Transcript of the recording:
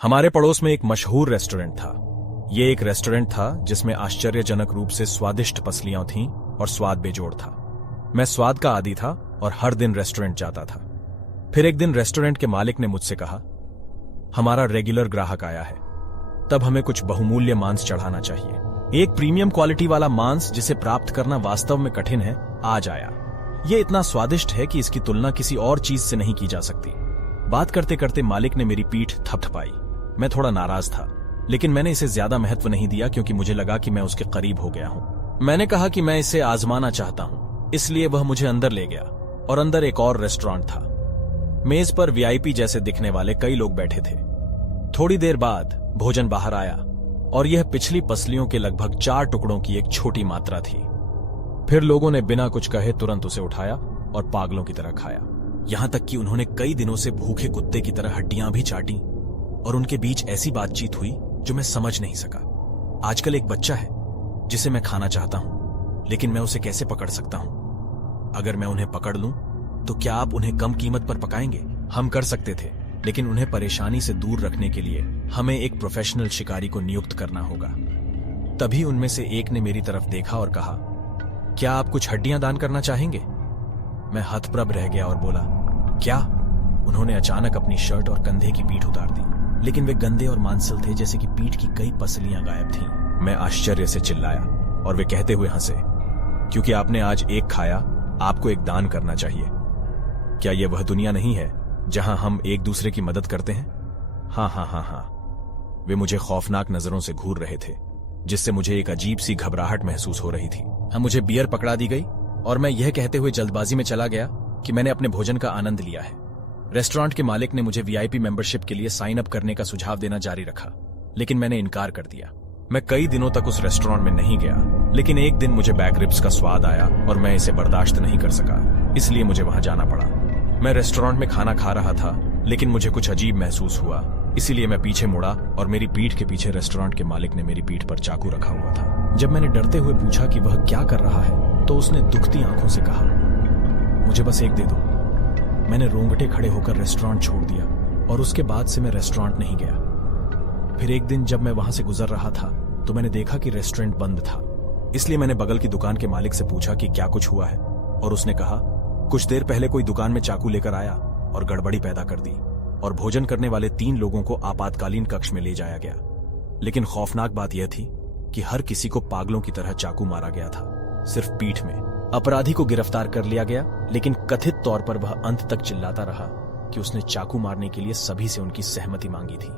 हमारे पड़ोस में एक मशहूर रेस्टोरेंट था। ये एक रेस्टोरेंट था जिसमें आश्चर्यजनक रूप से स्वादिष्ट पसलियां थीं और स्वाद बेजोड़ था। मैं स्वाद का आदी था और हर दिन रेस्टोरेंट जाता था। फिर एक दिन रेस्टोरेंट के मालिक ने मुझसे कहा, हमारा रेगुलर ग्राहक आया है, तब हमें कुछ बहुमूल्य मांस चढ़ाना चाहिए। एक प्रीमियम क्वालिटी वाला मांस जिसे प्राप्त करना वास्तव में कठिन है, आज आया। ये इतना स्वादिष्ट है कि इसकी तुलना किसी और चीज से नहीं की जा सकती। बात करते करते मालिक ने मेरी पीठ थपथपाई। मैं थोड़ा नाराज था, लेकिन मैंने इसे ज्यादा महत्व नहीं दिया क्योंकि मुझे लगा कि मैं उसके करीब हो गया हूं। मैंने कहा कि मैं इसे आजमाना चाहता हूं, इसलिए वह मुझे अंदर ले गया और अंदर एक और रेस्टोरेंट था। मेज पर वीआईपी जैसे दिखने वाले कई लोग बैठे थे। थोड़ी देर बाद भोजन बाहर आया और यह पिछली पसलियों के लगभग 4 टुकड़ों की एक छोटी मात्रा थी। फिर लोगों ने बिना कुछ कहे तुरंत उसे उठाया और पागलों की तरह खाया। यहां तक कि उन्होंने कई दिनों से भूखे कुत्ते की तरह हड्डियां भी चाटी और उनके बीच ऐसी बातचीत हुई जो मैं समझ नहीं सका। आजकल एक बच्चा है जिसे मैं खाना चाहता हूं, लेकिन मैं उसे कैसे पकड़ सकता हूं? अगर मैं उन्हें पकड़ लूं तो क्या आप उन्हें कम कीमत पर पकाएंगे? हम कर सकते थे, लेकिन उन्हें परेशानी से दूर रखने के लिए हमें एक प्रोफेशनल शिकारी को नियुक्त करना होगा। तभी उनमें से एक ने मेरी तरफ देखा और कहा, क्या आप कुछ हड्डियां दान करना चाहेंगे? मैं हतप्रभ रह गया और बोला, क्या? उन्होंने अचानक अपनी शर्ट और कंधे की पीठ उतार दी, लेकिन वे गंदे और मांसल थे, जैसे कि पीठ की कई पसलियां गायब थीं। मैं आश्चर्य से चिल्लाया और वे कहते हुए हंसे, क्योंकि आपने आज एक खाया, आपको एक दान करना चाहिए। क्या यह वह दुनिया नहीं है जहां हम एक दूसरे की मदद करते हैं? हाँ हाँ हाँ हाँ। वे मुझे खौफनाक नजरों से घूर रहे थे, जिससे मुझे एक अजीब सी घबराहट महसूस हो रही थी। मुझे बियर पकड़ा दी गई और मैं यह कहते हुए जल्दबाजी में चला गया कि मैंने अपने भोजन का आनंद लिया है। रेस्टोरेंट के मालिक ने मुझे वीआईपी मेंबरशिप के लिए साइन अप करने का सुझाव देना जारी रखा, लेकिन मैंने इनकार कर दिया। मैं कई दिनों तक उस रेस्टोरेंट में नहीं गया, लेकिन एक दिन मुझे बैक रिब्स का स्वाद आया और मैं इसे बर्दाश्त नहीं कर सका, इसलिए मुझे वहां जाना पड़ा। मैं रेस्टोरेंट में खाना खा रहा था, लेकिन मुझे कुछ अजीब महसूस हुआ, इसीलिए मैं पीछे मुड़ा और मेरी पीठ के पीछे रेस्टोरेंट के मालिक ने मेरी पीठ पर चाकू रखा हुआ था। जब मैंने डरते हुए पूछा कि वह क्या कर रहा है, तो उसने दुखती आंखों से कहा, मुझे बस एक दे दो। मैंने रोंगटे खड़े होकर रेस्टोरेंट छोड़ दिया और उसके बाद से मैं रेस्टोरेंट नहीं गया। फिर एक दिन जब मैं वहां से गुजर रहा था तो मैंने देखा कि रेस्टोरेंट बंद था, इसलिए मैंने बगल की दुकान के मालिक से पूछा कि क्या कुछ हुआ है, और उसने कहा, कुछ देर पहले कोई दुकान में चाकू लेकर आया और गड़बड़ी पैदा कर दी और भोजन करने वाले 3 लोगों को आपातकालीन कक्ष में ले जाया गया। लेकिन खौफनाक बात यह थी कि हर किसी को पागलों की तरह चाकू मारा गया था, सिर्फ पीठ में। अपराधी को गिरफ्तार कर लिया गया, लेकिन कथित तौर पर वह अंत तक चिल्लाता रहा कि उसने चाकू मारने के लिए सभी से उनकी सहमति मांगी थी।